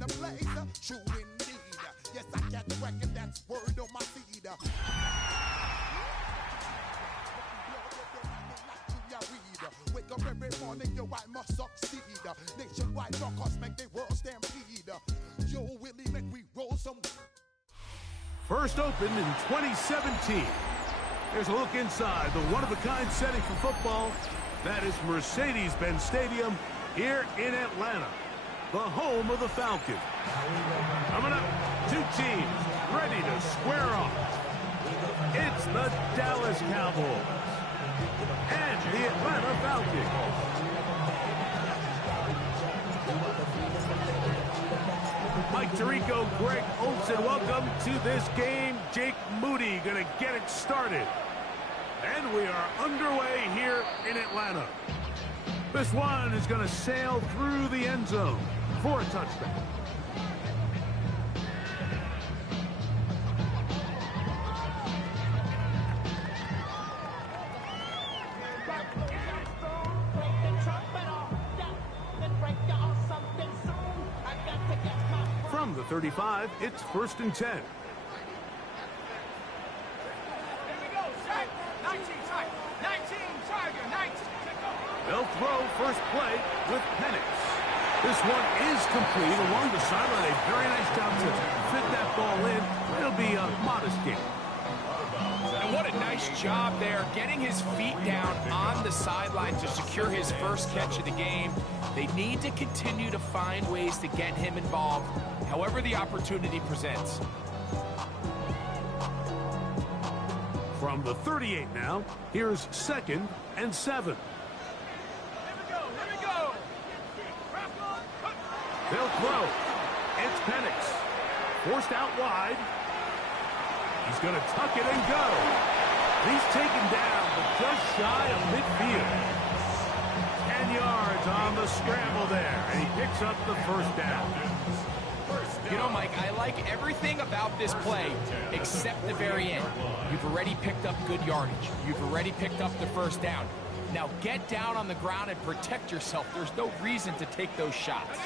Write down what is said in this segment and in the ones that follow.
the place. True indeed. Yes, I got the record, that's word on my feed. Wake up every morning, yo, I must succeed. Nationwide knockouts make the world stampede. Yo, Willie, make we roll some. First opened in 2017. Here's a look inside the one-of-a-kind setting for football. That is Mercedes-Benz Stadium here in Atlanta, the home of the Falcons. Coming up, two teams ready to square off. It's the Dallas Cowboys and the Atlanta Falcons. Mike Tirico, Greg Olsen, welcome to this game. Jake Moody going to get it started. And we are underway here in Atlanta. This one is going to sail through the end zone for a touchdown. From the 35, it's 1st and 10. They'll throw first play with Penix. This one is complete along the sideline. A very nice job to fit that ball in. It'll be a modest gain. And what a nice job there, getting his feet down on the sideline to secure his first catch of the game. They need to continue to find ways to get him involved, however the opportunity presents. From the 38 now, here's 2nd and 7. They'll throw. It's Penix. Forced out wide. He's going to tuck it and go. He's taken down, but just shy of midfield. 10 yards on the scramble there, and he picks up the first down. You know, Mike, I like everything about this play except the very end. You've already picked up good yardage. You've already picked up the first down. Now get down on the ground and protect yourself. There's no reason to take those shots.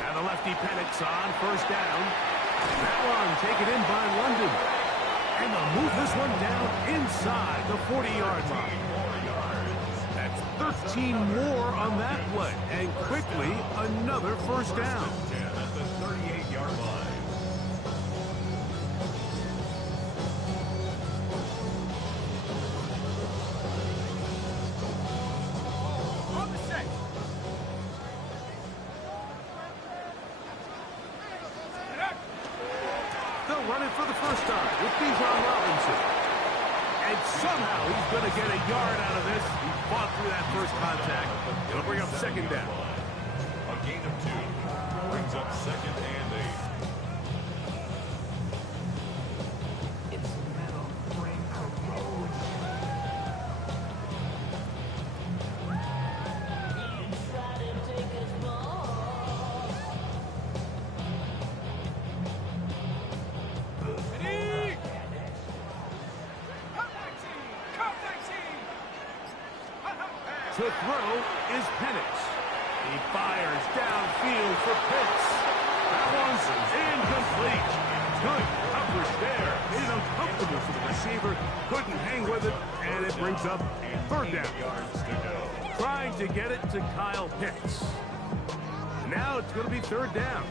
And the lefty Penix on first down. That one taken in by London. And they'll move this one down inside the 40-yard line. That's 13 more on that play. And quickly, another first down. At the 38-yard line. For the first time with Bijan Robinson. And somehow he's going to get a yard out of this. He fought through that first contact. It'll bring up 2nd down. A gain of 2 brings up 2nd and 8. It's metal brain corrosion. You try to take us more. To throw is Penix. He fires downfield for Pitts. That one's incomplete. Good coverage there. Made it uncomfortable for the receiver. Couldn't hang with it, and it brings up 3rd down. Trying to get it to Kyle Pitts. Now it's going to be 3rd down.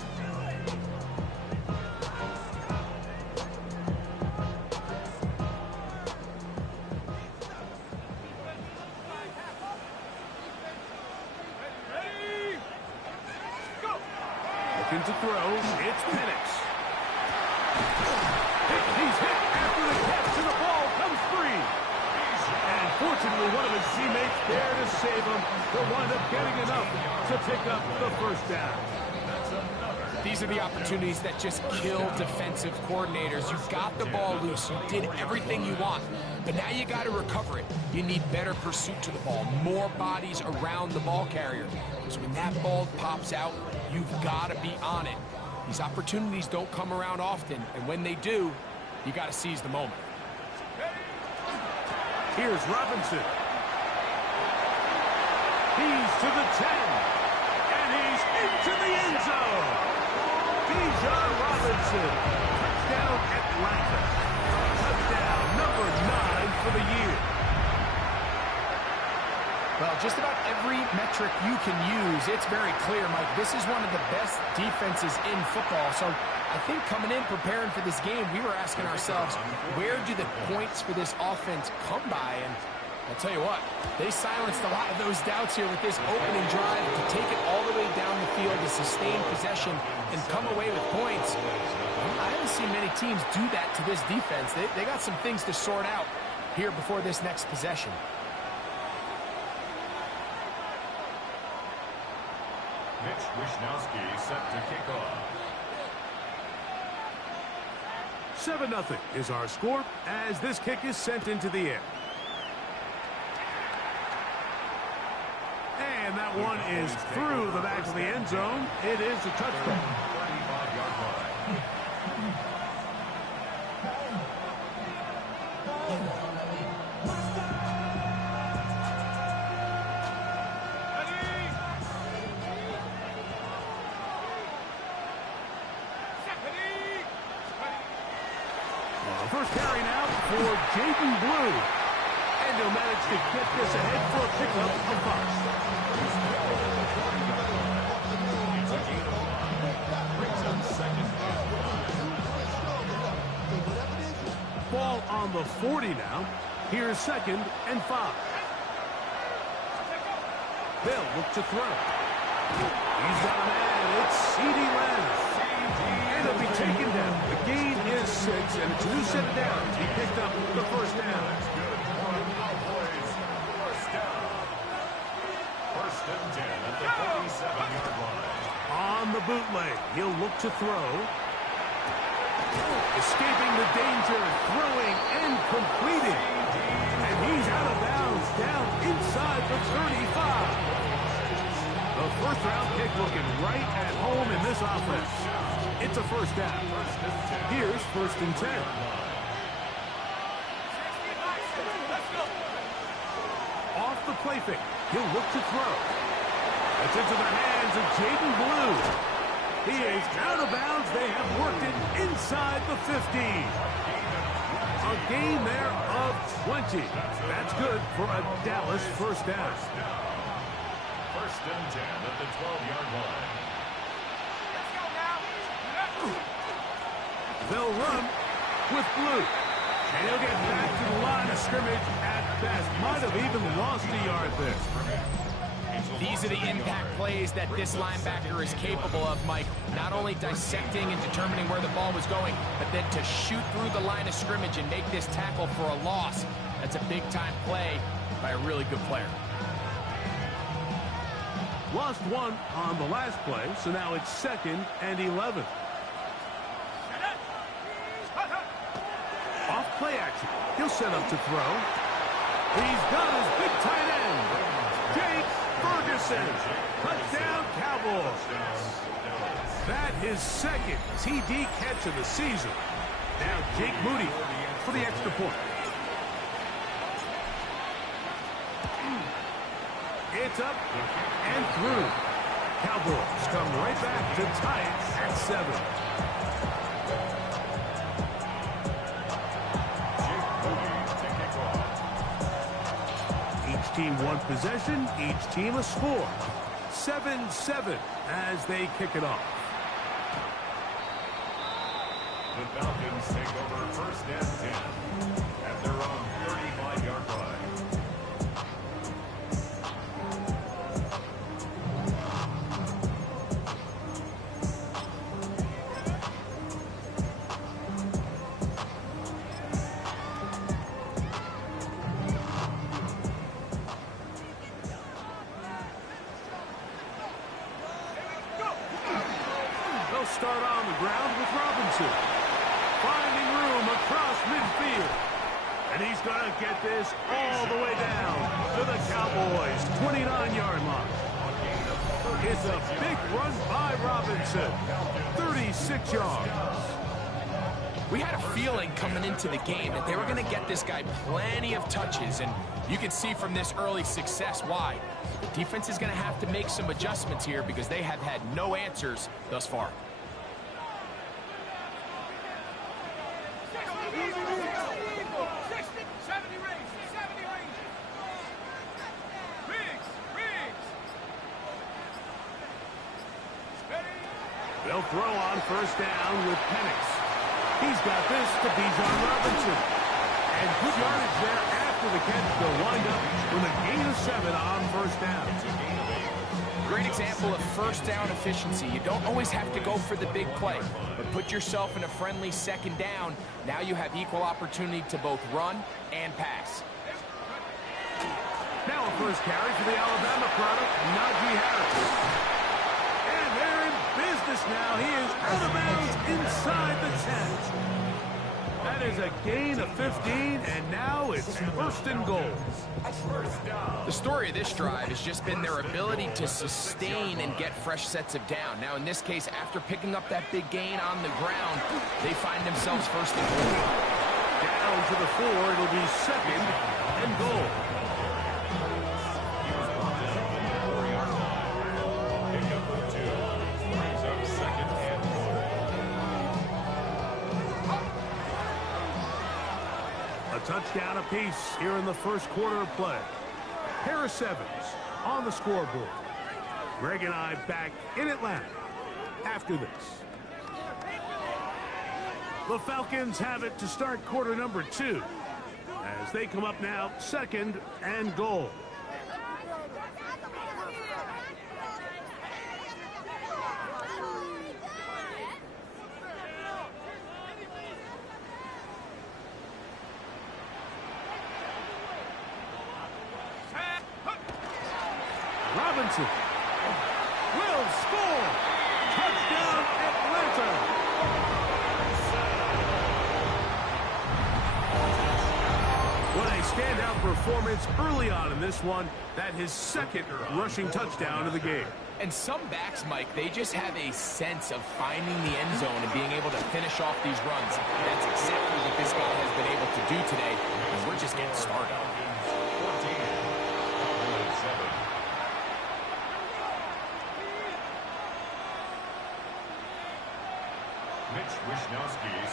Looking to throw, it's Penix. He's hit after the catch, and the ball comes free. And fortunately, one of his teammates there to save him. He'll wind up getting enough to pick up the first down. These are the opportunities that just kill defensive coordinators. You got the ball loose. You did everything you want. But now you got to recover it. You need better pursuit to the ball, more bodies around the ball carrier. Because when that ball pops out, you've got to be on it. These opportunities don't come around often, and when they do, you got to seize the moment. Here's Robinson. He's to the 10. to the end zone. Bijan Robinson. Touchdown, Atlanta. Touchdown number 9 for the year. Well, just about every metric you can use, it's very clear, Mike. This is one of the best defenses in football. So I think coming in, preparing for this game, we were asking ourselves, where do the points for this offense come by? And I'll tell you what, they silenced a lot of those doubts here with this opening drive to take it all the way down the field to sustain possession and come away with points. I haven't seen many teams do that to this defense. They got some things to sort out here before this next possession. Mitch Wishnowsky set to kick off. 7-0 is our score as this kick is sent into the air. And that one is through the back of the end zone. It is a touchdown. 35-yard line. First carry now for Jaden Blue. And he'll manage to get this ahead for a pickup of 5. Ball on the 40 now. Here's 2nd and 5. They'll look to throw. He's got a man. It's C.D. Lamb. And he'll be taken down. The gain is 6, and it's a new set of downs. He picked up the first down. First and 10 at the 47-yard line. On the bootleg, he'll look to throw. Escaping the danger, throwing and completing. And he's out of bounds, down inside the 35. The first-round pick looking right at home in this offense. It's a first down. Here's 1st and 10. Off the play fake, he'll look to throw. That's into the hands of Jaden Blue. He is out of bounds. They have worked it inside the 15. A gain there of 20. That's good for a Dallas first down. First and 10 at the 12-yard line. They'll run with Blue. And he'll get back to the line of scrimmage at best. Might have even lost a yard there. These are the impact plays that this linebacker is capable of, Mike. Not only dissecting and determining where the ball was going, but then to shoot through the line of scrimmage and make this tackle for a loss. That's a big-time play by a really good player. Lost one on the last play, so now it's 2nd and 11. Off play action. He'll set up to throw. He's got his big tight end, Jake Ferguson. Touchdown, Cowboys. That his 2nd TD catch of the season. Now Jake Moody for the extra point. It's up and through. Cowboys come right back to tie it at 7. Each team one possession, each team a score. 7-7 as they kick it off. The Falcons take over first and 10 at their own 35-yard line. Start on the ground with Robinson. Finding room across midfield. And he's going to get this all the way down to the Cowboys' 29-yard line. It's a big run by Robinson. 36 yards. We had a feeling coming into the game that they were going to get this guy plenty of touches, and You can see from this early success why. The defense is going to have to make some adjustments here because they have had no answers thus far. They'll throw on first down with Penix. He's got this to Bijan Robinson. And good yardage there after the catch. They'll wind up with a gain of 7 on first down. Great example of first down efficiency. You don't always have to go for the big play, but put yourself in a friendly second down. Now you have equal opportunity to both run and pass. Now a first carry for the Alabama product, Najee Harris. And they're in business now. He is out of bounds inside the 10. That is a gain of 15, and now it's first and goal. The story of this drive has just been their ability to sustain and get fresh sets of down. Now, in this case, after picking up that big gain on the ground, they find themselves first and goal. Down to the 4, it'll be second and goal. A touchdown apiece here in the first quarter of play. Harris Evans on the scoreboard. Greg and I back in Atlanta after this. The Falcons have it to start quarter number 2 as they come up now second and goal. Robinson will score. Touchdown, Atlanta. What a standout performance early on in this one. That his second rushing touchdown of the game. And some backs, Mike, they just have a sense of finding the end zone and being able to finish off these runs. That's exactly what this guy has been able to do today, and we're just getting started.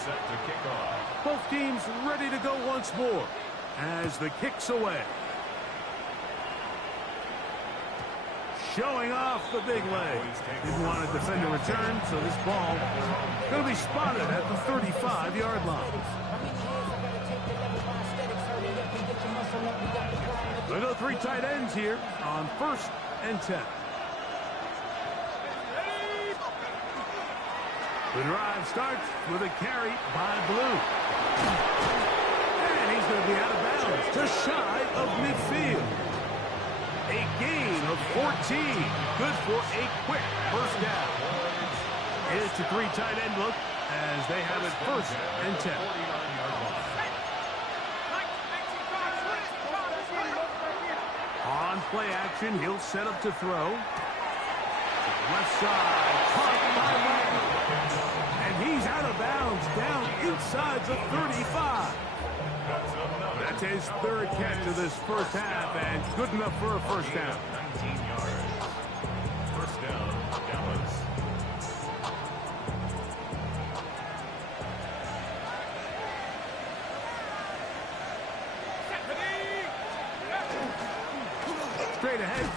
Set to kick off. Both teams ready to go once more as the kick's away. Showing off the big leg. Didn't want to defend a return, so this ball going to be spotted at the 35-yard line. They'll go 3 tight ends here on first and 10. The drive starts with a carry by Blue. And he's going to be out of bounds, just shy of midfield. A gain of 14. Good for a quick first down. It's a 3 tight end look as they have it first and 10. On play action, he'll set up to throw. Left side, caught by Wagner. And he's out of bounds, down inside the 35. That's his 3rd catch of this first half, and good enough for a first down. 19 yards. First down, Dallas. Straight ahead,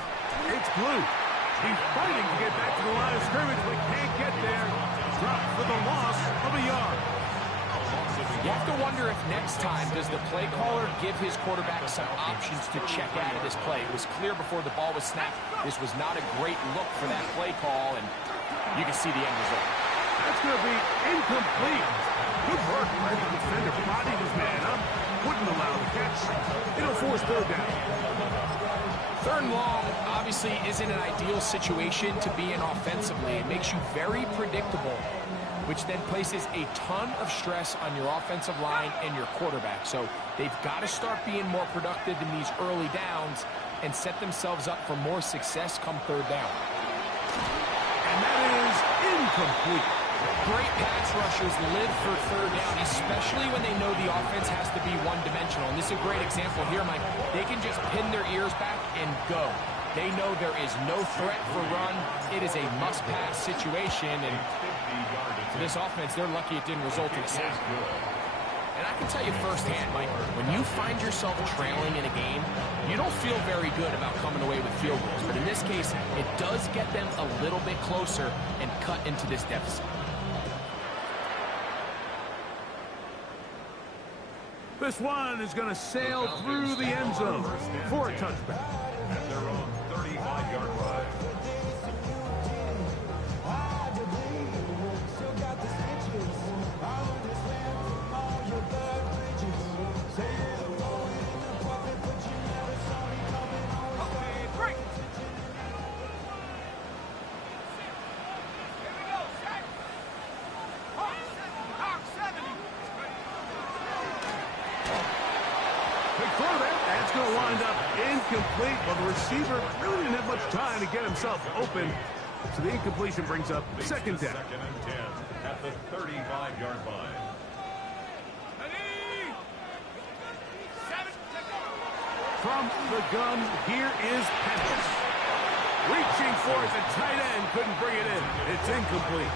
it's Blue. He's fighting to get back to the line of scrimmage, but can't get there. Dropped for the loss of a yard. You have to wonder if next time does the play caller give his quarterback some options to check out of this play. It was clear before the ball was snapped. This was not a great look for that play call, and you can see the end result. That's going to be incomplete. Good work by the defender. Bodied his man up. Wouldn't allow the catch. It'll force 3rd down. 3rd and long obviously isn't an ideal situation to be in offensively. It makes you very predictable, which then places a ton of stress on your offensive line and your quarterback. So they've got to start being more productive in these early downs and set themselves up for more success come 3rd down. And that is incomplete. Great pass rushers live for third down, especially when they know the offense has to be one-dimensional. And this is a great example here, Mike. They can just pin their ears back and go. They know there is no threat for run. It is a must-pass situation. And for this offense, they're lucky it didn't result in a sack. And I can tell you firsthand, Mike, when you find yourself trailing in a game, you don't feel very good about coming away with field goals. But in this case, it does get them a little bit closer and cut into this deficit. This one is going to sail through the end zone for a touchback. At their own 35-yard line. That's going to wind up incomplete, but the receiver really didn't have much time to get himself open. So the incompletion brings up second down. Second and 10 at the 35-yard line. From the gun, here is Penix. Reaching for it, the tight end couldn't bring it in. It's incomplete.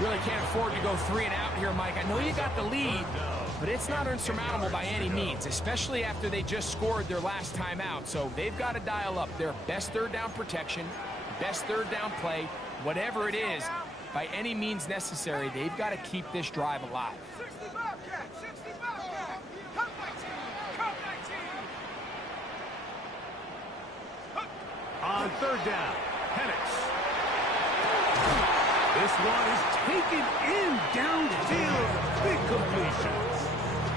Really can't afford to go 3 and out here, Mike. I know you got the lead, but it's not insurmountable by any means, especially after they just scored their last time out. So they've got to dial up their best third down protection, best third down play, whatever it is, by any means necessary. They've got to keep this drive alive. 60 Bobcat, 60 Bobcat, come 19, come 19. On third down, Penix. This one is taken in downfield. Big completion.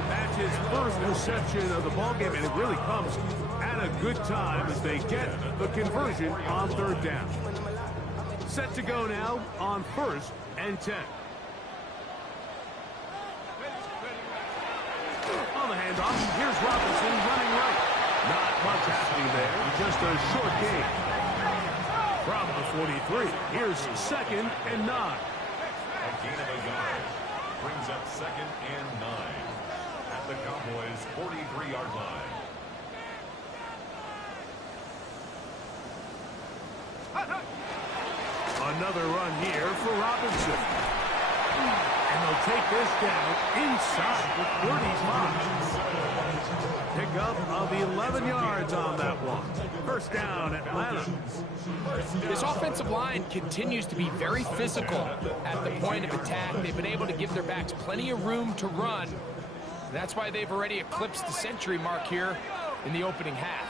That's his first reception of the ballgame, and it really comes at a good time as they get the conversion on third down. Set to go now on 1st and 10. On the handoff, here's Robinson running right. Not much happening there, just a short gain. From the 43, here's 2nd and 9. A gain of a yard brings up 2nd and 9 at the Cowboys' 43-yard line. Another run here for Robinson. And they'll take this down inside the 35. Pickup of 11 yards on that one. First down, Atlanta. This offensive line continues to be very physical at the point of attack. They've been able to give their backs plenty of room to run. That's why they've already eclipsed the century mark here in the opening half.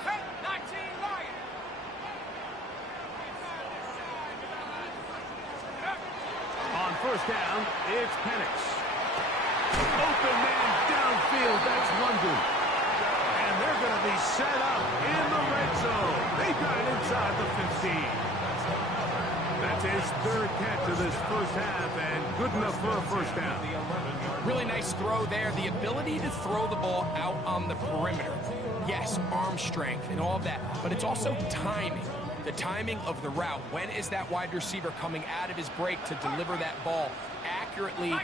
On first down, it's Penix. Open man downfield, that's London. And they're going to be set up in the red zone. They've got it inside the 15. That's his 3rd catch of this first half, and good enough for a first down. Really nice throw there. The ability to throw the ball out on the perimeter. Yes, arm strength and all of that, but it's also timing. The timing of the route. When is that wide receiver coming out of his break to deliver that ball accurately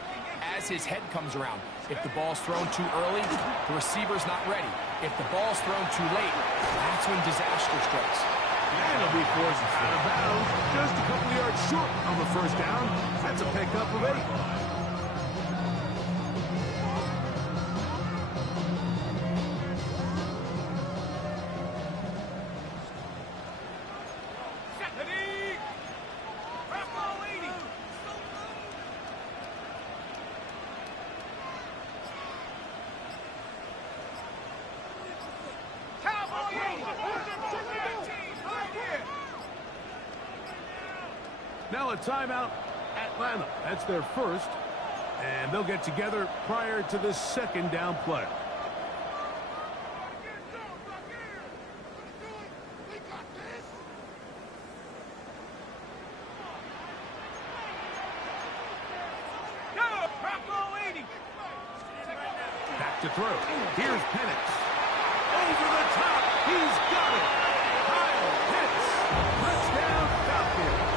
as his head comes around? If the ball's thrown too early, the receiver's not ready. If the ball's thrown too late, that's when disaster strikes. And it'll be forced out of bounds, just a couple yards short of the first down. That's a pickup of 8. Now a timeout, Atlanta. That's their first, and they'll get together prior to the 2nd down play. Back to throw. Here's Penix. Over the top. He's got it. Kyle Pitts. Touchdown, Falcons.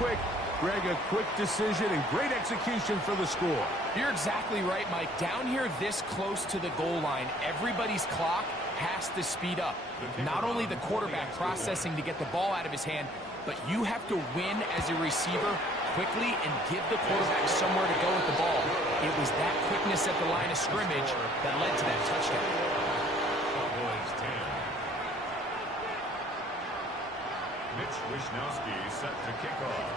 quick. Greg, a quick decision and great execution for the score. You're exactly right, Mike. Down here this close to the goal line, everybody's clock has to speed up. Not only the quarterback processing to get the ball out of his hand, but you have to win as a receiver quickly and give the quarterback somewhere to go with the ball. It was that quickness at the line of scrimmage that led to that touchdown. Cowboys 10. Mitch Wishnowsky set to kick off.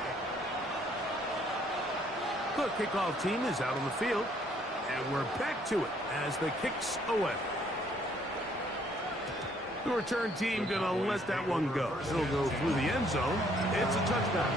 The kickoff team is out on the field, and we're back to it as the kick's away. The return team going to let that one go. It'll go through the end zone. It's a touchdown.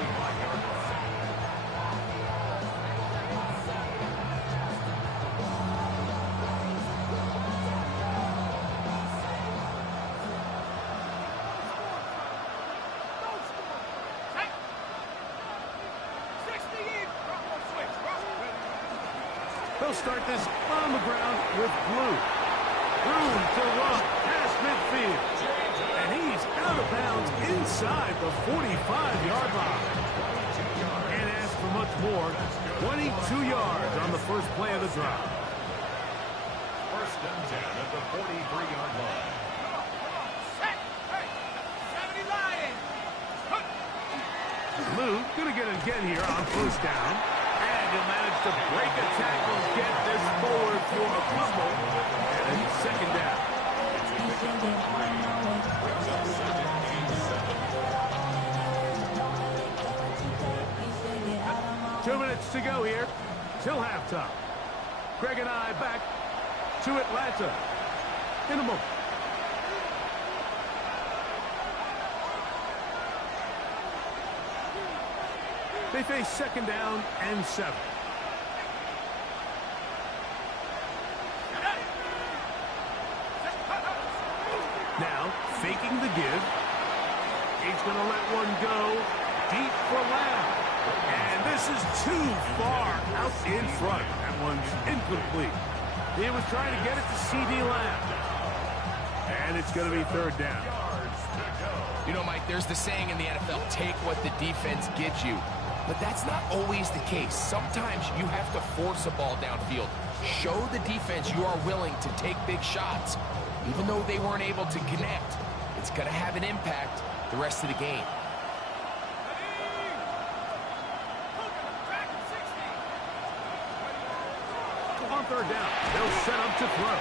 They'll start this on the ground with Blue. Room to run past midfield. And he's out of bounds inside the 45-yard line. Can't ask for much more. 22 yards on the first play of the drive. First and 10 at the 43-yard line. Blue going to get it again here on first down. And he'll manage to break a tackle, get this forward for a fumble. And it's second down. 2 minutes to go here till halftime. Greg and I back to Atlanta in a moment. They face second down and 7. Now, faking the give. He's going to let one go deep for Lamb. And this is too far out in front. That one's incomplete. He was trying to get it to C.D. Lamb. And it's going to be third down. You know, Mike, there's the saying in the NFL, take what the defense gives you. But that's not always the case. Sometimes you have to force a ball downfield. Show the defense you are willing to take big shots. Even though they weren't able to connect, it's going to have an impact the rest of the game. On third down, they'll set up to throw.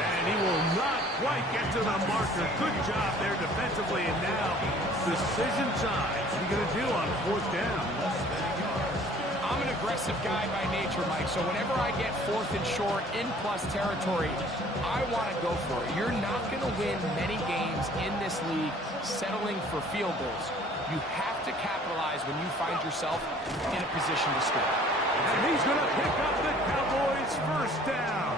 And he will not quite get to the marker. Good job there defensively. And now, decision time. What are you going to do on fourth down? I'm an aggressive guy by nature, Mike, so whenever I get fourth and short in plus territory, I want to go for it. You're not going to win many games in this league settling for field goals. You have to capitalize when you find yourself in a position to score. And he's going to pick up the Cowboys' first down.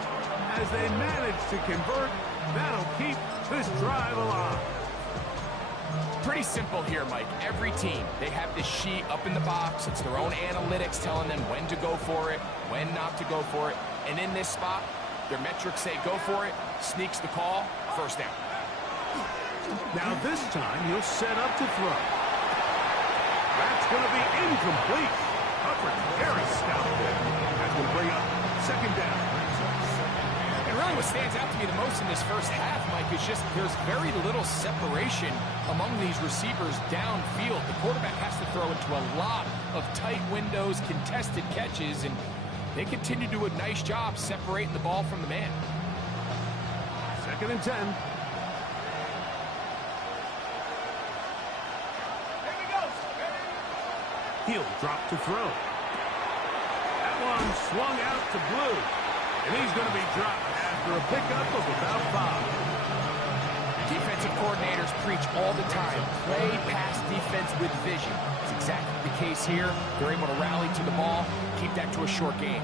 As they manage to convert, that'll keep this drive alive. Pretty simple here, Mike. Every team, they have this sheet up in the box. It's their own analytics telling them when to go for it, when not to go for it. And in this spot, their metrics say go for it, sneaks the call, first down. Now this time, he'll set up to throw. That's going to be incomplete. Upper Harris stopped there. That's going to bring up second down. And really what stands out to me the most in this first half, Mike, is just there's very little separation among these receivers downfield. The quarterback has to throw into a lot of tight windows, contested catches, and they continue to do a nice job separating the ball from the man. Second and 10. He'll drop to throw. That one swung out to Blue. And he's going to be dropped after a pickup of about 5. Defensive coordinators preach all the time, play pass defense with vision. It's exactly the case here. They're able to rally to the ball, keep that to a short game.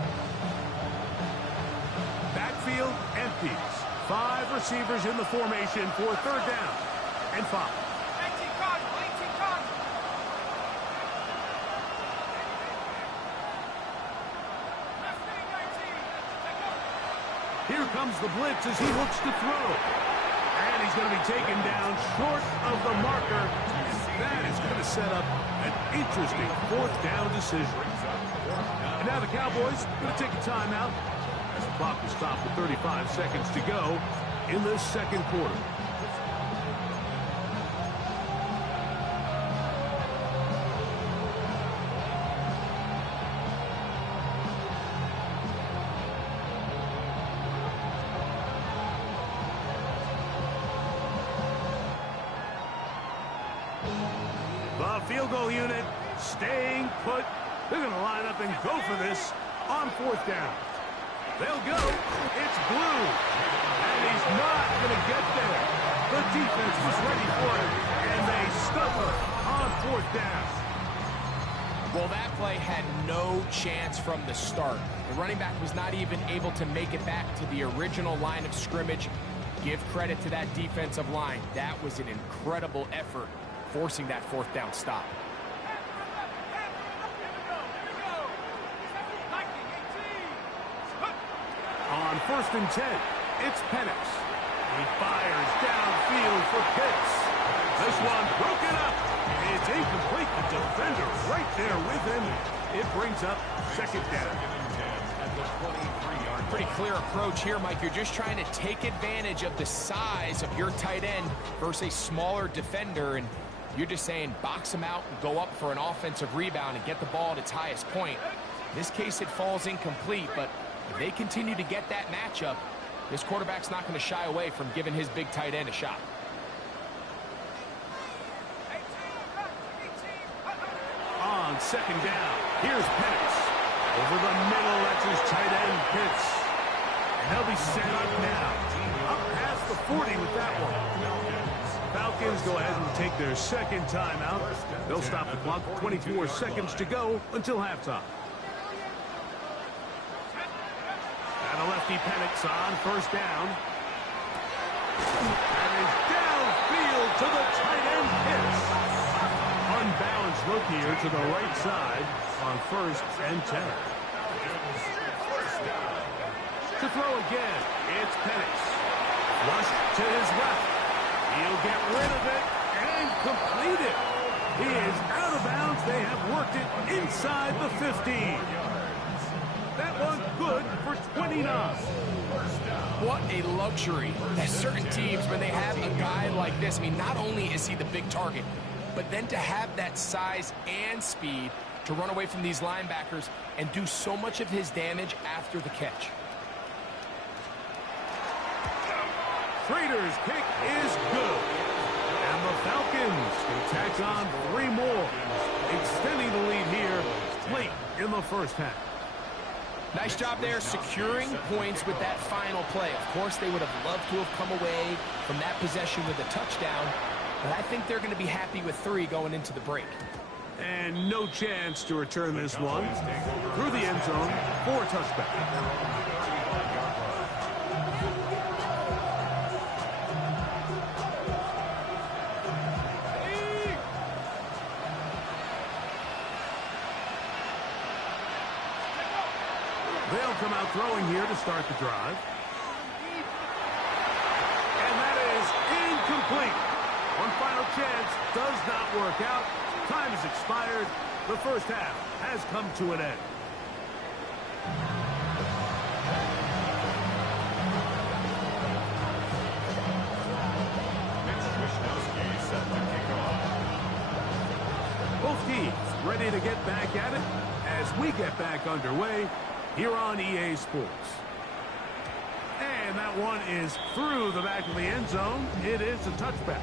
Backfield empties. 5 receivers in the formation for third down and 5. Here comes the blitz as he looks to throw. And he's going to be taken down short of the marker. That is going to set up a An interesting fourth down decision. And now the Cowboys going to take a timeout as the clock will stop with 35 seconds to go in the second quarter. The field goal unit staying put. They're going to line up and go for this on fourth down. They'll go. It's Blue. And he's not going to get there. The defense was ready for him, and they stuff him on fourth down. Well, that play had no chance from the start. The running back was not even able to make it back to the original line of scrimmage. Give credit to that defensive line. That was an incredible effort, forcing that fourth down stop. On 1st and 10, it's Penix. He fires downfield for Pitts. This one broken up. It's incomplete. The defender right there with him. It brings up second down. Pretty clear approach here, Mike. You're just trying to take advantage of the size of your tight end versus a smaller defender, and you're just saying box him out and go up for an offensive rebound and get the ball at its highest point. In this case, it falls incomplete, but if they continue to get that matchup, this quarterback's not going to shy away from giving his big tight end a shot. On second down, here's Penix. Over the middle, that's his tight end, Pitts. And they'll be set up now. Up past the 40 with that one. Falcons go ahead and take their second timeout. They'll stop the clock. 24 seconds to go until halftime. And a lefty Penix on first down. And is downfield to the tight end, Pitts. Unbalanced look here to the right side on 1st and 10. To throw again, it's Penix. Flush to his left. He'll get rid of it and complete it. He is out of bounds. They have worked it inside the 15. That one good for 29. What a luxury that certain teams, when they have a guy like this, I mean, not only is he the big target, but then to have that size and speed to run away from these linebackers and do so much of his damage after the catch. Prater's kick is good. And the Falcons can tack on 3 more, extending the lead here late in the first half. Nice job there securing points with that final play. Of course, they would have loved to have come away from that possession with a touchdown, but I think they're going to be happy with 3 going into the break. And no chance to return this one through the end zone for a touchback. They'll come out throwing here to start the drive. And that is incomplete. One final chance does not work out. Time has expired. The first half has come to an end. Both teams ready to get back at it as we get back underway here on EA Sports. And that one is through the back of the end zone. It is a touchback.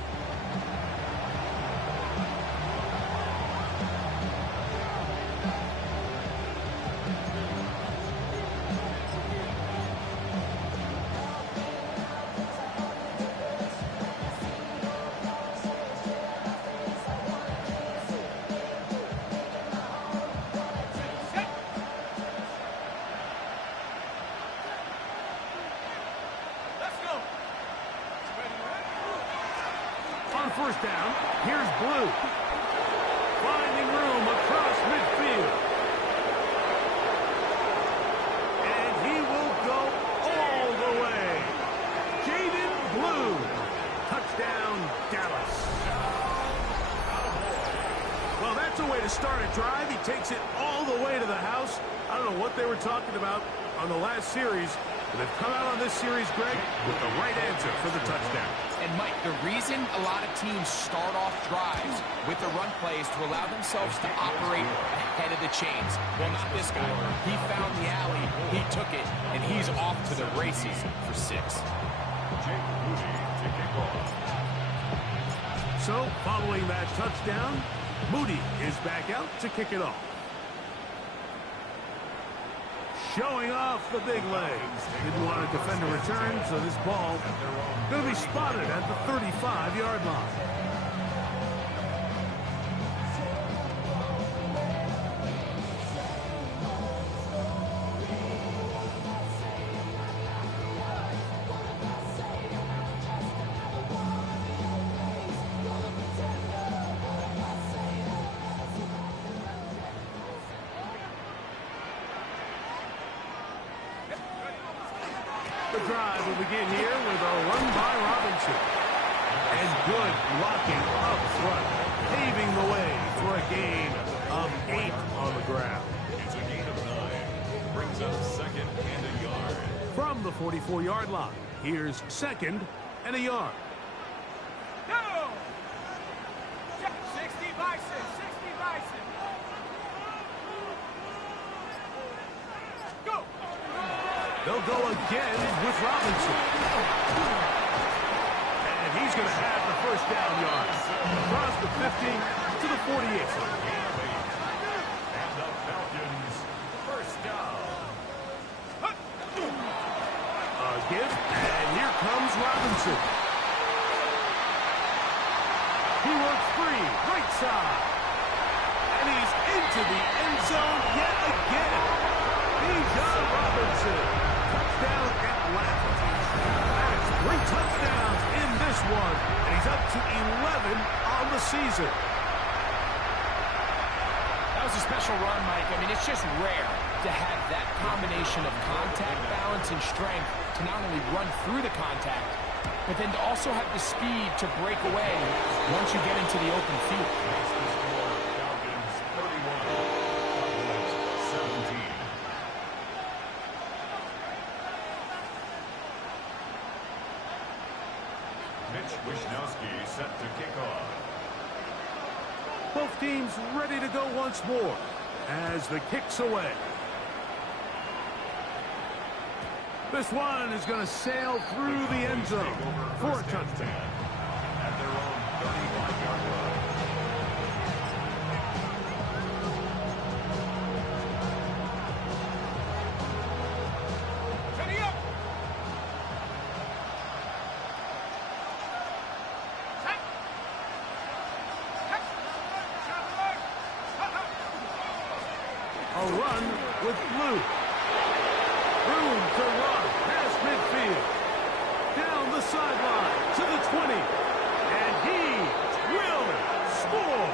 First down, here's Blue. Finding room across midfield. And he will go all the way. Jaden Blue. Touchdown, Dallas. Well, that's a way to start a drive. He takes it all the way to the house. I don't know what they were talking about on the last series, but they've come out on this series, Greg, with the right answer for the touchdown. And, Mike, the reason a lot of teams start off drives with the run play is to allow themselves to operate ahead of the chains. Well, not this guy. He found the alley, he took it, and he's off to the races for 6. So, following that touchdown, Moody is back out to kick it off. Showing off the big legs. Didn't want to defend a return, so this ball going to be spotted at the 35-yard line. The drive will begin here with a run by Robinson. And good blocking up front, paving the way for a gain of 8 on the ground. It's a gain of 9. Brings up 2nd and a yard. From the 44-yard line, here's 2nd and a yard. Go! 60 Bison, 60 Bison. Go! They'll go again with Robinson. And he's going to have the first down yard. Across the 50 to the 48. And the Falcons, first down. A give, and here comes Robinson. He works free, right side. And he's into the end zone yet again. Bijan Robinson. Touchdown Atlanta. That's 3 touchdowns in this one, and he's up to 11 on the season. That was a special run, Mike. I mean, it's just rare to have that combination of contact balance and strength to not only run through the contact, but then to also have the speed to break away once you get into the open field. Falcons 31, 17. Mitch Wishnowsky set to kick off. Both teams ready to go once more as the kick's away. This one is going to sail through the end zone for a touchdown. At their own 35-yard line. Ready up! Set! A run with Blue. Room to run past midfield. Down the sideline to the 20. And he will score.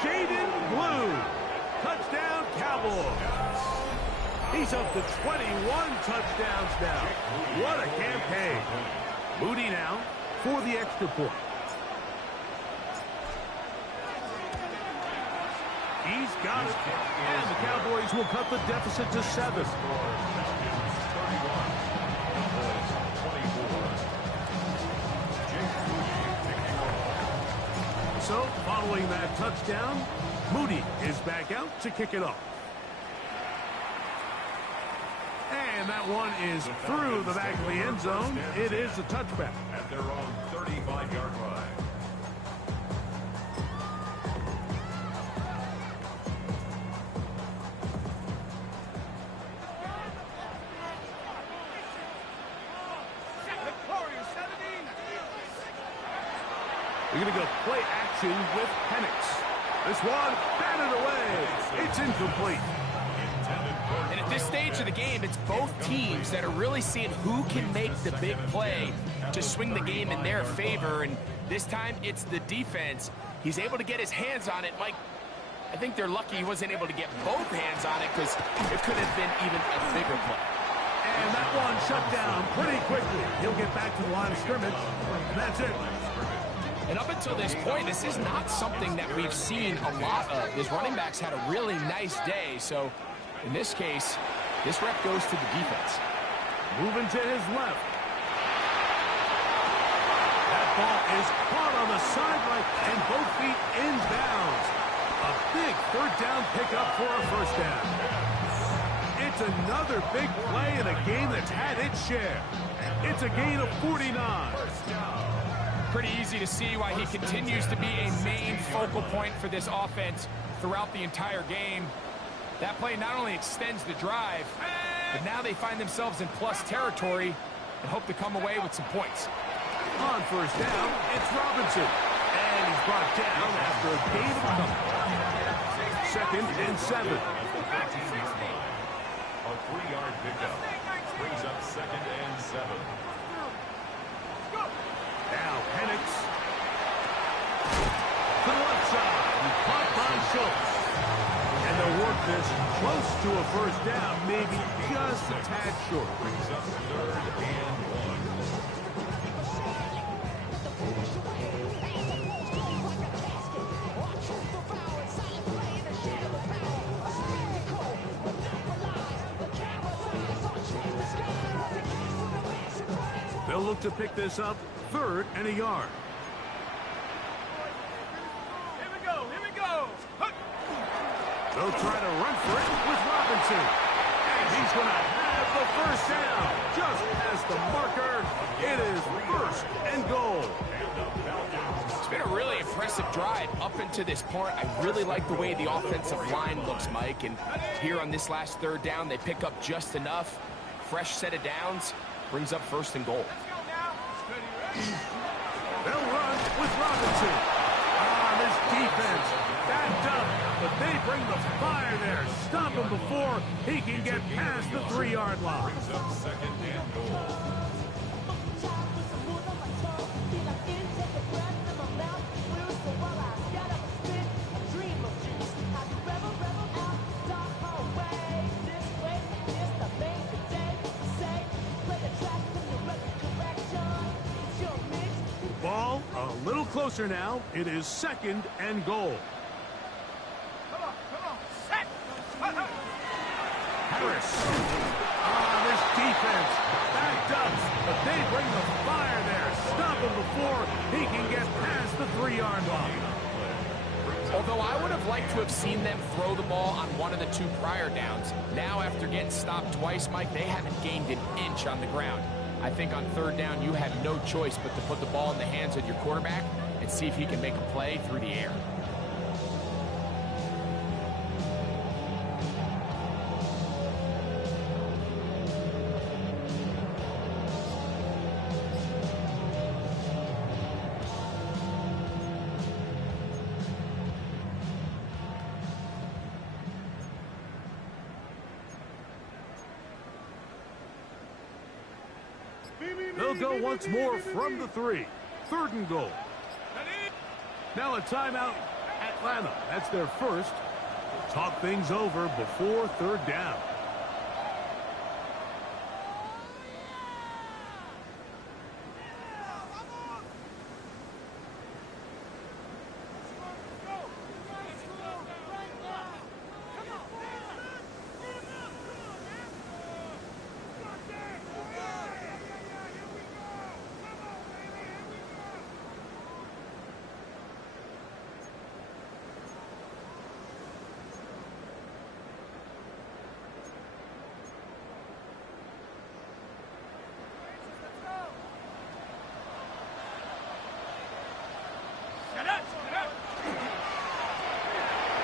Jaden Blue. Touchdown Cowboys. He's up to 21 touchdowns now. What a campaign. Moody now for the extra point. He's got it. And the Cowboys will cut the deficit to 7. So, following that touchdown, Moody is back out to kick it off. And that one is through the back of the end zone. It is a touchback. At their own 35-yard line. We're going to go play action with Penix. This one, batted away. It's incomplete. And at this stage of the game, it's both teams that are really seeing who can make the big play to swing the game in their favor. And this time, it's the defense. He's able to get his hands on it. Mike, I think they're lucky he wasn't able to get both hands on it because it could have been even a bigger play. And that one shut down pretty quickly. He'll get back to the line of scrimmage. And that's it. And up until this point, this is not something that we've seen a lot of. His running backs had a really nice day, so in this case, this rep goes to the defense. Moving to his left. That ball is caught on the sideline and both feet inbounds. A big third down pickup for a first down. It's another big play in a game that's had its share. It's a gain of 49. Pretty easy to see why he continues to be a main focal point for this offense throughout the entire game. That play not only extends the drive, but now they find themselves in plus territory and hope to come away with some points. On first down, it's Robinson. And he's brought down after a gain of a couple. 2nd and 7. A 3-yard pickup brings up 2nd and 7. Now Penix to the left side, and caught by Schultz. And they'll work this close to a first down, maybe just a tad short. Brings up 3rd and 1. They'll look to pick this up 3rd and a yard. Here we go, here we go. They'll try to run for it with Robinson. And he's going to have the first down. Just past the marker, it is 1st and goal. It's been a really impressive drive up into this point. I really like the way the offensive line looks, Mike. And here on this last 3rd down, they pick up just enough. Fresh set of downs. Brings up 1st and goal. They'll run with Robinson. This defense backed up, but they bring the fire there. Stop him before he can get past the 3-yard line. brings up 2nd and goal. Ball a little closer now. It is 2nd and goal. Come on, set. Harris. This defense backed up, but they bring the fire there. Stop him before he can get past the 3-yard line. Although I would have liked to have seen them throw the ball on one of the 2 prior downs. Now, after getting stopped twice, Mike, they haven't gained an inch on the ground. I think on 3rd down, you have no choice but to put the ball in the hands of your quarterback and see if he can make a play through the air. They'll go once more from the 3. 3rd and goal. Now a timeout. Atlanta. That's their first. Talk things over before 3rd down.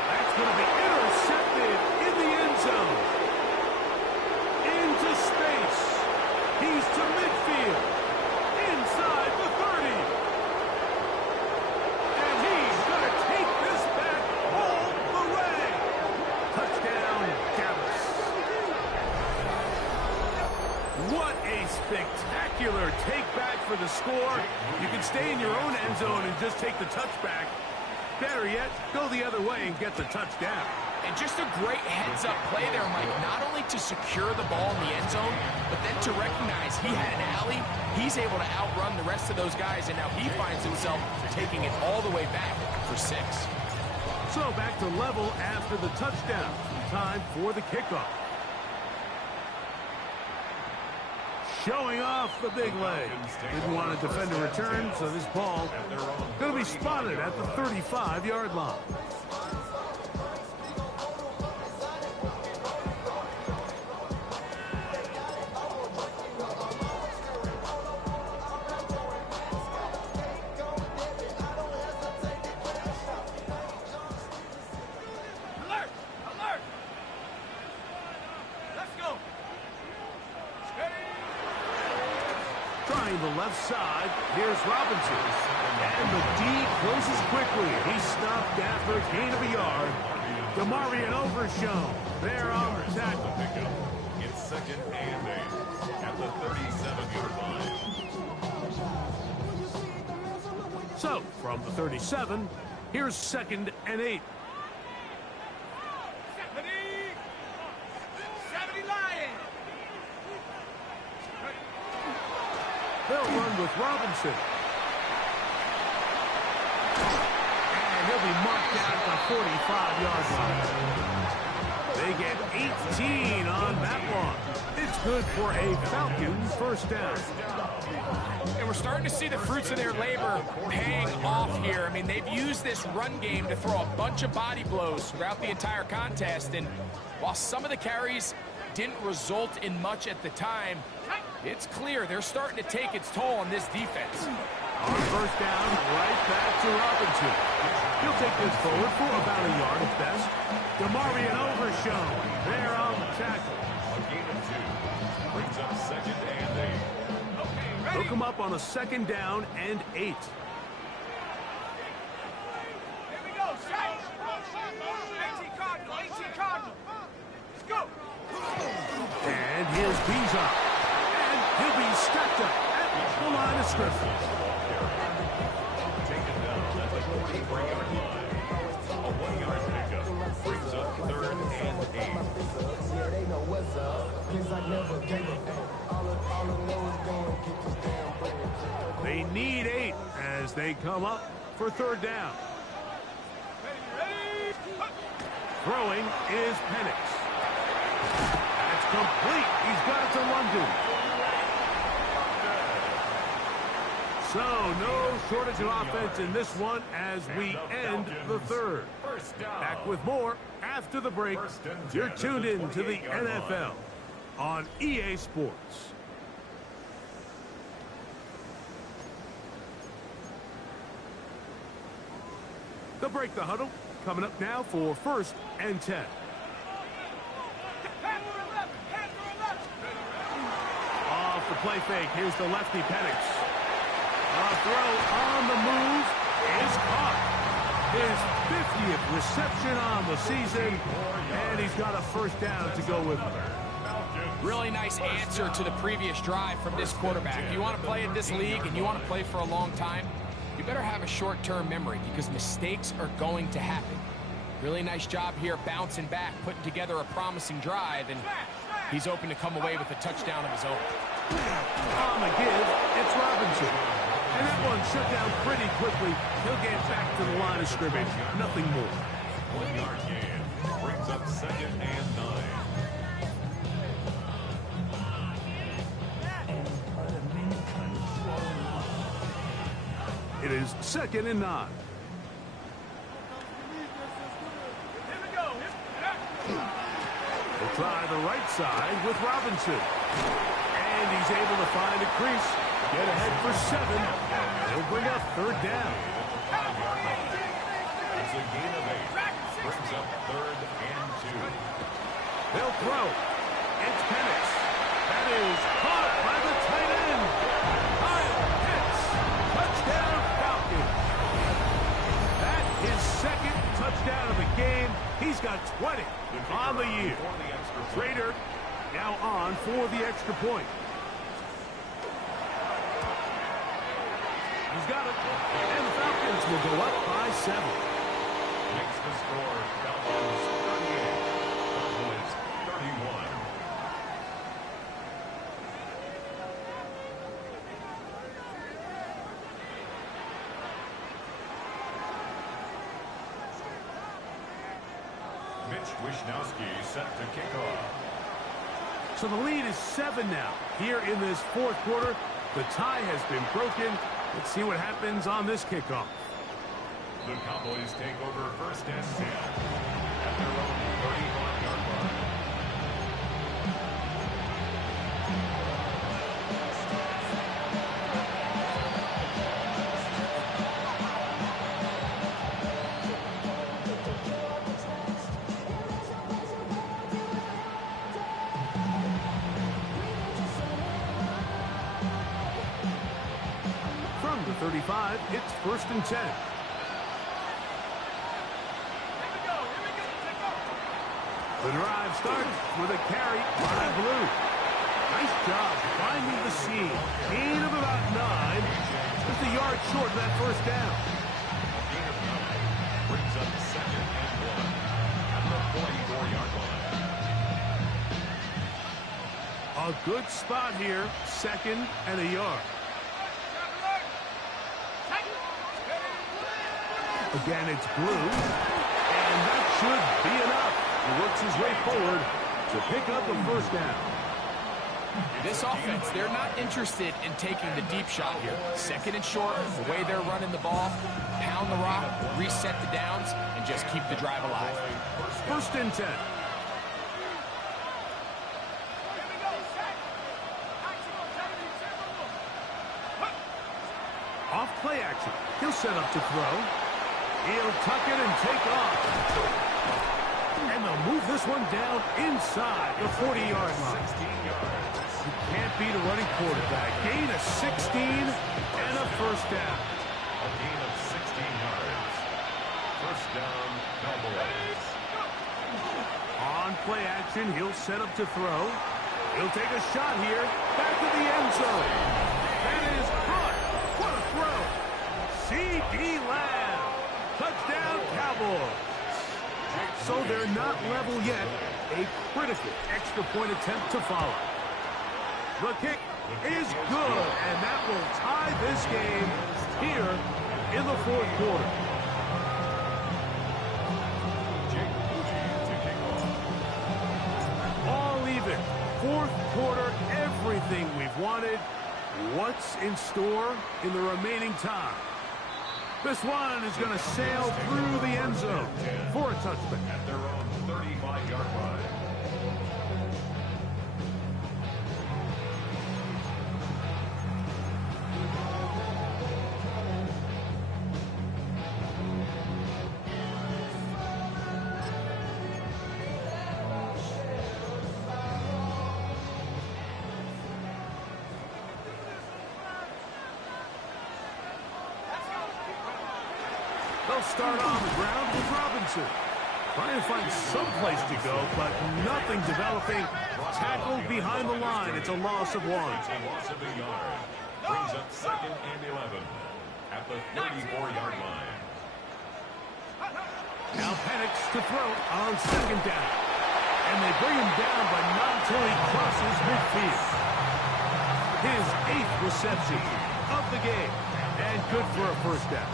That's going to be intercepted in the end zone. Into space. He's to midfield. Inside the 30. And he's going to take this back all the way. Touchdown, Dallas. What a spectacular take back for the score. You can stay in your own end zone and just take the touchback. Better yet, go the other way and get the touchdown. And just a great heads-up play there, Mike, not only to secure the ball in the end zone, but then to recognize he had an alley. He's able to outrun the rest of those guys, and now he finds himself taking it all the way back for 6. So back to level after the touchdown. Time for the kickoff. Showing off the big leg. Didn't want to defend a return, so this ball going to be spotted at the 35-yard line. Trying the left side. Here's Robinson. And the D closes quickly. He's stopped after a gain of a yard. Demarion Overshown there on the tackle. It's 2nd and 8 at the 37-yard line. So, from the 37, here's 2nd and 8. 70 Lions. They'll run with Robinson. And he'll be marked down at the 45-yard line. They get 18 on that one. It's good for a Falcons first down. And we're starting to see the fruits of their labor paying off here. I mean, they've used this run game to throw a bunch of body blows throughout the entire contest. And while some of the carries didn't result in much at the time, it's clear they're starting to take its toll on this defense. On first down, right back to Robinson. He'll take this forward for about a yard at best. Demarion Overshown there on the tackle. A gain of 2 brings up 2nd and 8. They'll come up on a 2nd down and 8. Here we go, set. 18 Cardinal, 18 Cardinal. Let's go. And here's Bijan. And he'll be stacked up at the line of scrimmage. Taken down at the 43-yard line. A 1-yard pickup brings up 3rd and 8. Yeah, they know what's up. Cause I never gave a fuck. All I know is going to get this damn bread. They need 8 as they come up for 3rd down. Ready? Throwing is Penix. That's complete. He's got it to London. So no shortage of offense in this one as we end the 3rd. First down. Back with more after the break. You're tuned in to the NFL on EA Sports. They'll break the huddle. Coming up now for 1st and 10. Off the play fake. Here's the lefty Penix. A throw on the move is caught. His 50th reception on the season, and he's got a first down to go with him. Really nice answer to the previous drive from this quarterback. You want to play at this league and you want to play for a long time, you better have a short-term memory because mistakes are going to happen. Really nice job here bouncing back, putting together a promising drive, and he's open to come away with a touchdown of his own. On the give, it's Robinson. And that one shut down pretty quickly. He'll get back to the line of scrimmage. Nothing more. 1-yard gain brings up 2nd and 9. It is 2nd and 9. Here we go. We'll try the right side with Robinson. And he's able to find a crease. Get ahead for 7. He'll bring up 3rd down. It's a gain of 8. Brings up 3rd and 2. They'll throw. It's Penix. That is caught by the tight end. Kyle Pitts. Touchdown Falcons. That is 2nd touchdown of the game. He's got 20 on the year. Trader now on for the extra point. He's got it. And the Falcons will go up by 7. Makes the score Falcons 38. Wisnowski set to kick off. So the lead is 7 now. Here in this fourth quarter, the tie has been broken. Let's see what happens on this kickoff. The Cowboys take over first and 10 at their own 35-yard line. From the 35, it's first and 10. The drive starts with a carry by Blue. Nice job finding the seam. Gain of about 9. Just a yard short of that first down. Gain of 9 brings up second and 1 at the 44-yard line. A good spot here, second and a yard. Again, it's Blue, and that should be enough. He works his way forward to pick up a first down. This offense, they're not interested in taking the deep shot here. Second and short, the way they're running the ball, pound the rock, reset the downs, and just keep the drive alive. First and 10. Off play action. He'll set up to throw. He'll tuck it and take off. And they'll move this one down inside the 40-yard line. 16 yards. You can't beat a running quarterback. Gain of 16 and a first down. A gain of 16 yards. First down, Cowboys. On play action, he'll set up to throw. He'll take a shot here. Back to the end zone. That is good. What a throw. C.D. Lamb. Touchdown, Cowboys. So they're not level yet. A critical extra point attempt to follow. The kick is good, and that will tie this game here in the fourth quarter. All even. Fourth quarter, everything we've wanted. What's in store in the remaining time? This one is going to sail through the end zone for a touchdown. At their own 35-yard line. They'll start on the ground with Robinson. Trying to find some place to go, but nothing developing. Tackled behind the line. It's a loss of 1. It's a loss of a yard. Brings up second and 11 at the 34-yard line. Now Penix to throw on second down. And they bring him down, but not until he crosses midfield. His 8th reception of the game. And good for a first down.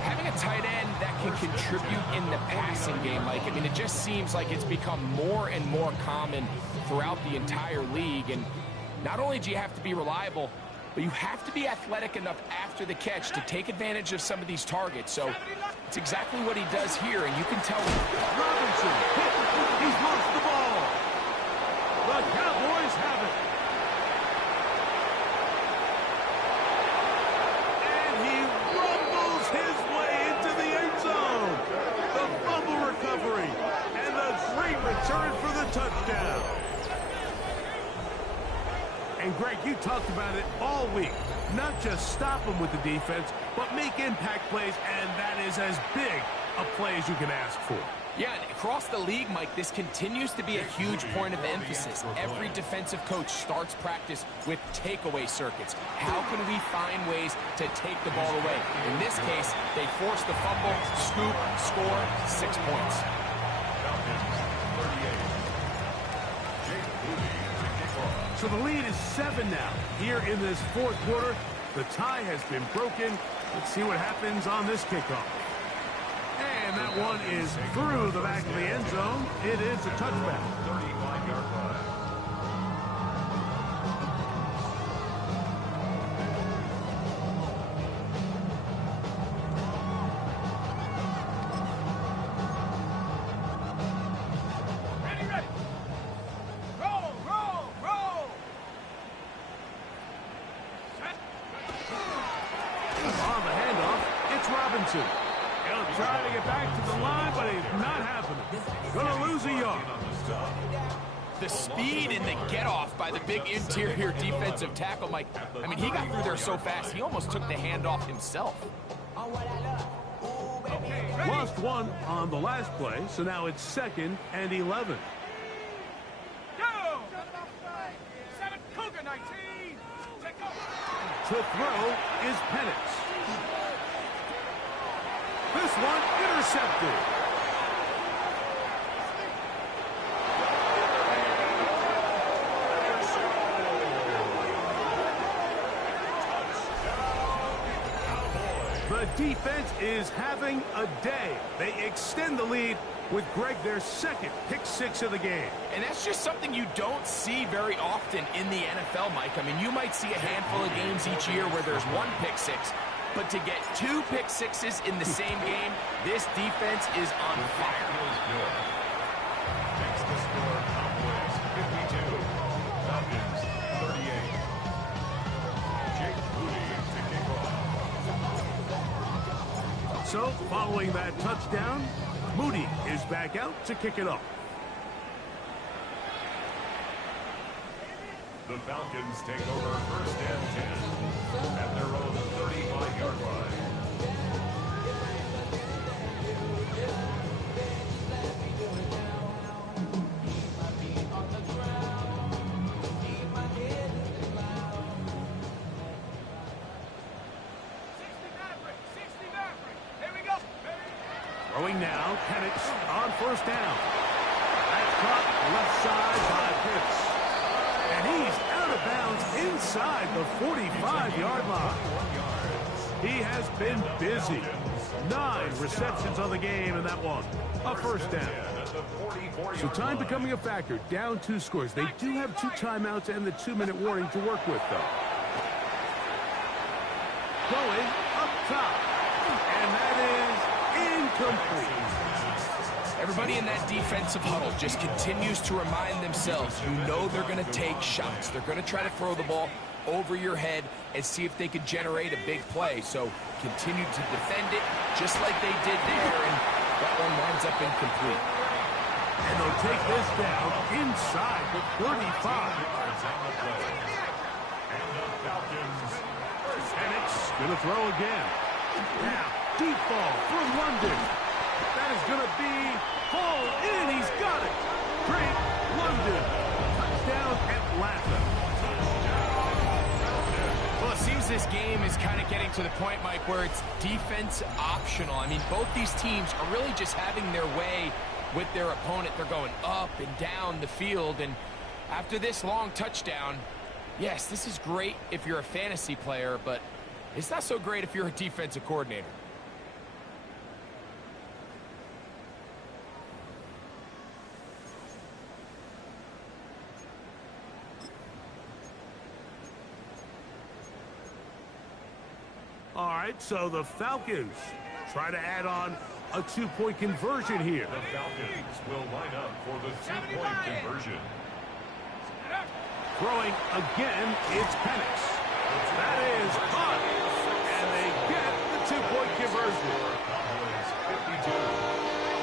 Having a tight end that can contribute in the passing game, Mike, I mean, it just seems like it's become more and more common throughout the entire league. And not only do you have to be reliable, but you have to be athletic enough after the catch to take advantage of some of these targets. So it's exactly what he does here, and you can tell. Robinson hit. He's lost the ball. The Cowboys have it. And he rumbles his way into the end zone. The fumble recovery and the great return for the touchdown. And Greg, you talked about it all week. Not just stop them with the defense, but make impact plays, and that is as big a play as you can ask for. Yeah, and across the league, Mike, this continues to be a huge point of emphasis. Every defensive coach starts practice with takeaway circuits. How can we find ways to take the ball away? In this case, they force the fumble, scoop, score, 6 points. So the lead is 7 now. Here in this fourth quarter, the tie has been broken. Let's see what happens on this kickoff. And And that one is through the back of the end zone. It is a touchback. 35-yard line. Ready, ready. Roll, roll, roll. Set. On the handoff, it's Robinson. He'll try to get back to the line, but it's not happening. Gonna lose a yard. The speed and the get-off by the big interior defensive tackle, Mike. I mean, he got through there so fast, he almost took the handoff himself. Okay, ready. Lost one on the last play, so now it's 2nd and 11. Go. 7 Cougar 19. Take over. To throw is Penix. This one intercepted. The defense is having a day. They extend the lead with Greg, their 2nd pick 6 of the game. And that's just something you don't see very often in the NFL, Mike. I mean, you might see a handful of games each year where there's 1 pick 6, but to get 2 pick 6s in the same game, this defense is on fire. Next to score, Cowboys 52, Falcons 38. Jake Moody to kick off. So, following that touchdown, Moody is back out to kick it off. The Falcons take over 1st and 10 at their own 35-yard line. Throwing now, Penix on 1st down. That's caught left side by Pitts. And he's out of bounds inside the 45-yard line. He has been busy. 9 receptions on the game in that one. A 1st down. So time becoming a factor. Down 2 scores. They do have 2 timeouts and the 2-minute warning to work with, though. Going up top. And that is incomplete. Everybody in that defensive huddle just continues to remind themselves, you know they're going to take shots. They're going to try to throw the ball over your head and see if they could generate a big play. So continue to defend it just like they did there, and that one winds up incomplete. And they'll take this down inside the 35. And the Falcons. Penix going to throw again. Now, deep ball from London. That is going to be hauled in. He's got it. Drake London. Touchdown Atlanta. Well, it seems this game is kind of getting to the point, Mike, where it's defense optional. I mean, both these teams are really just having their way with their opponent. They're going up and down the field, and after this long touchdown, yes, this is great if you're a fantasy player, but it's not so great if you're a defensive coordinator. All right, so the Falcons try to add on a 2-point conversion here. The Falcons will line up for the 2-point conversion. Throwing again, it's Penix. That is caught. And they get the 2-point conversion. Cowboys 52.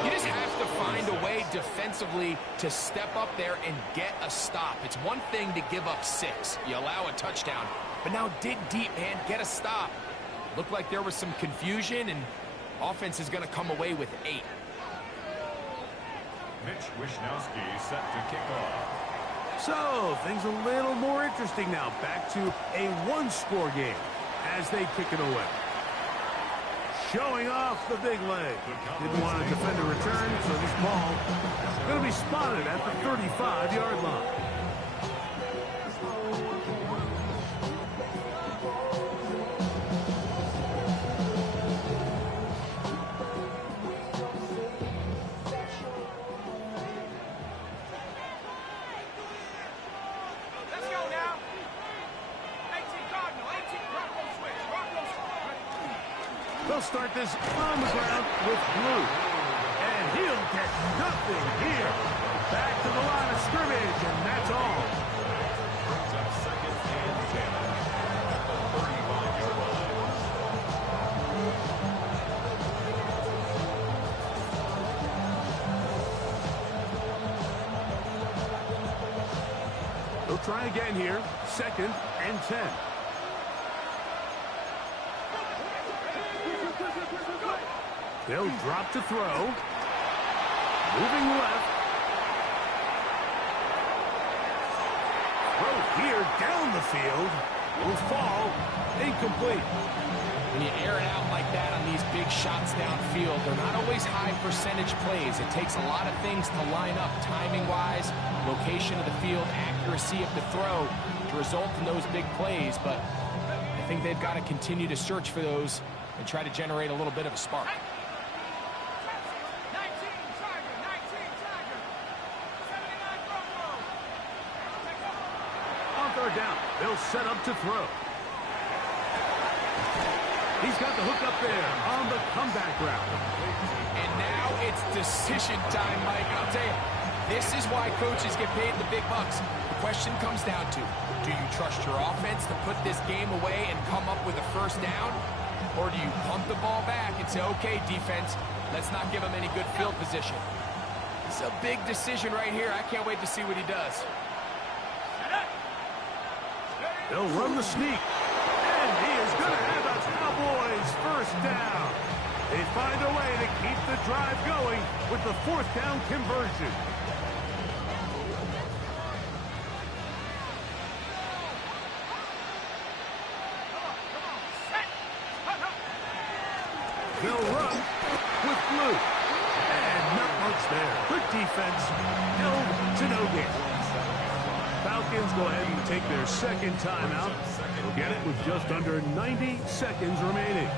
You just have to find a way defensively to step up there and get a stop. It's one thing to give up 6. You allow a touchdown. But now dig deep, man. Get a stop. Looked like there was some confusion, and offense is going to come away with 8. Mitch Wishnowsky set to kick off. So, things a little more interesting now. Back to a 1-score game as they kick it away. Showing off the big leg. Didn't want to defend a return, so this ball going to be spotted at the 35-yard line. They'll start this on the ground with Blue. And he'll get nothing here. Back to the line of scrimmage, and that's all. Brings up second and 10 at the 35-yard line. They'll try again here. Second and 10. They'll drop to throw. Moving left. Throw here down the field. Will fall. Incomplete. When you air it out like that on these big shots downfield, they're not always high percentage plays. It takes a lot of things to line up timing-wise, location of the field, accuracy of the throw to result in those big plays. But I think they've got to continue to search for those and try to generate a little bit of a spark. 19 Tiger. 79 Bravo. On third down, they'll set up to throw. He's got the hook up there on the comeback route. And now it's decision time, Mike. And I'll tell you, this is why coaches get paid the big bucks. The question comes down to, do you trust your offense to put this game away and come up with a first down? Or do you pump the ball back and say, okay, defense, let's not give him any good field position? It's a big decision right here. I can't wait to see what he does. They'll run the sneak. And he is going to have a Cowboys first down. They find a way to keep the drive going with the fourth down conversion. They'll run with Blue. And not much there. Good defense. Held to no gain. Falcons go ahead and take their second timeout. They'll get it with just under 90 seconds remaining.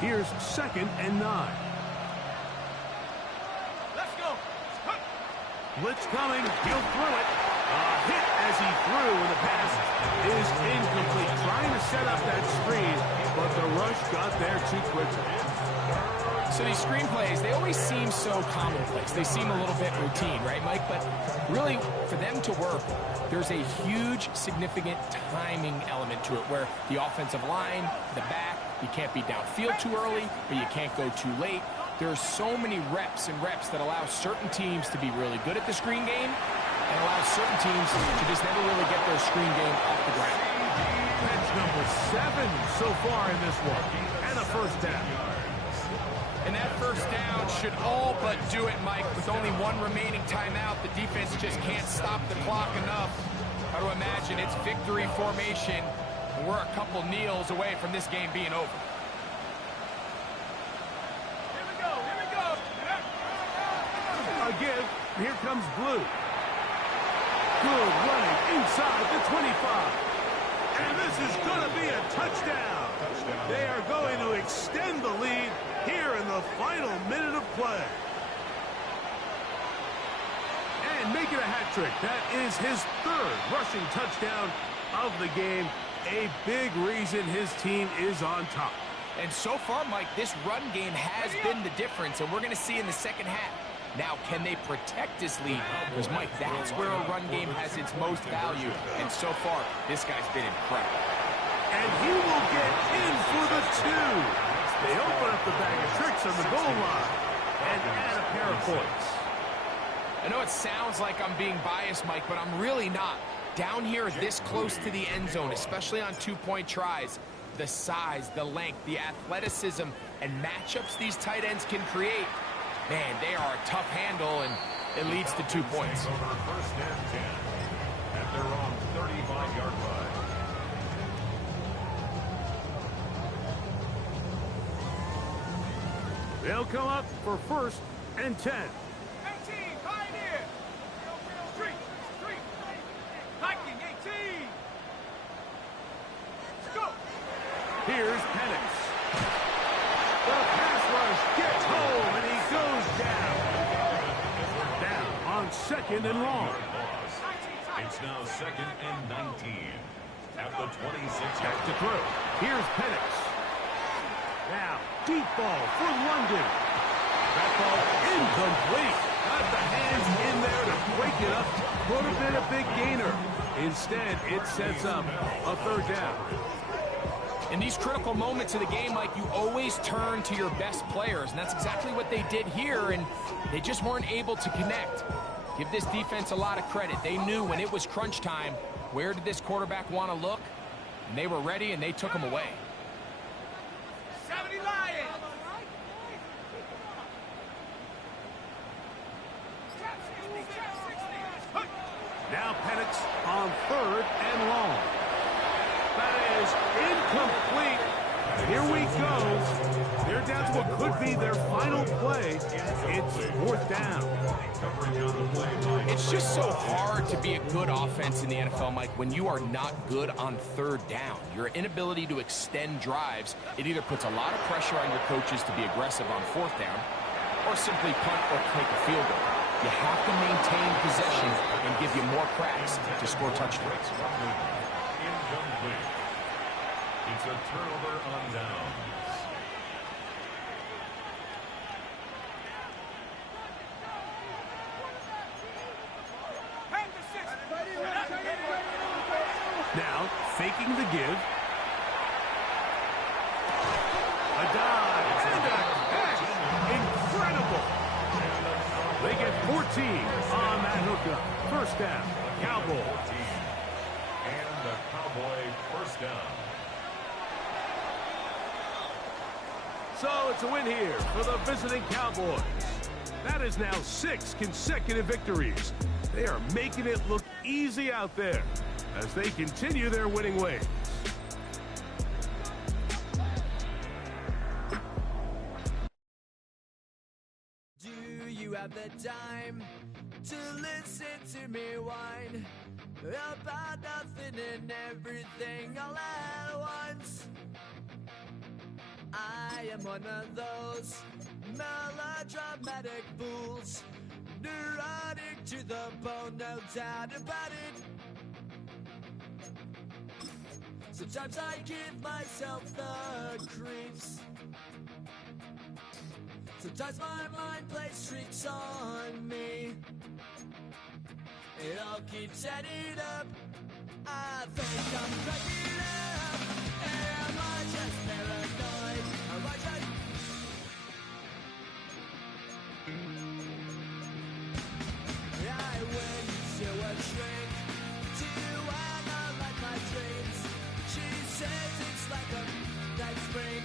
Here's second and 9. Let's go. Blitz coming. He'll throw it. A hit as he threw, and the pass is incomplete. Trying to set up that screen, but the rush got there too quickly. So these screenplays, they always seem so commonplace. They seem a little bit routine, right, Mike? But really, for them to work, there's a huge, significant timing element to it where the offensive line, the back, you can't be downfield too early, but you can't go too late. There's so many reps and reps that allow certain teams to be really good at the screen game and allow certain teams to just never really get their screen game off the ground. That's number 7 so far in this one. And a first down. And that first down should all but do it, Mike. With only one remaining timeout, the defense just can't stop the clock enough. How to imagine it's victory formation, and we're a couple kneels away from this game being over. Here we go. A give. Here comes Blue. Good running inside the 25. And this is going to be a touchdown. They are going to extend the lead here in the final minute of play. And make it a hat trick. That is his 3rd rushing touchdown of the game. A big reason his team is on top. And so far, Mike, this run game has been the difference, and we're going to see in the second half. Now, can they protect this lead? Because, Mike, that's where a run game has its most value. And so far, this guy's been incredible. And he will get in for the 2. They open up the bag of tricks on the goal line and add a pair of points. I know it sounds like I'm being biased, Mike, but I'm really not. Down here this close to the end zone, especially on 2-point tries, the size, the length, the athleticism, and matchups these tight ends can create, man, they are a tough handle, and it leads to 2 points. Over first and 10 at their own 35-yard line. They'll come up for first and 10. 18, Pioneer. Street. Viking, 18. Let's go. Here's Penix. The pass rush gets home, and he goes down. Down on 2nd and long. It's now 2nd and 19. At the 26. Back to throw. Here's Penix. Now, deep ball for London. That ball incomplete. Got the hands in there to break it up. Could have been a big gainer. Instead, it sets up a 3rd down. In these critical moments of the game, Mike, you always turn to your best players, and that's exactly what they did here, and they just weren't able to connect. Give this defense a lot of credit. They knew when it was crunch time, where did this quarterback want to look? And they were ready, and they took him away. 70 Lions! Now Penix on 3rd and long. That is incomplete. Here we go. They're down to what could be their final play. It's 4th down. It's just so hard to be a good offense in the NFL, Mike, when you are not good on 3rd down. Your inability to extend drives, it either puts a lot of pressure on your coaches to be aggressive on 4th down or simply punt or take a field goal. You have to maintain possession and give you more cracks to score touchdowns. Incomplete. It's a turnover on downs. Now, faking the give. A dive and a catch. Incredible. They get 14 on that hookup. 1st down, Cowboys. And the Cowboy 1st down. So it's a win here for the visiting Cowboys. That is now 6 consecutive victories. They are making it look easy out there as they continue their winning ways. Do you have the time to listen to me whine about nothing and everything all at once? I am one of those melodramatic fools, neurotic to the bone, no doubt about it. Sometimes I give myself the creeps. Sometimes my mind plays tricks on me. It all keeps adding up. I think I'm cracking up. Am I just paranoid? Am I just... I went to a shrink to analyze my dreams. She says it's like a night spring.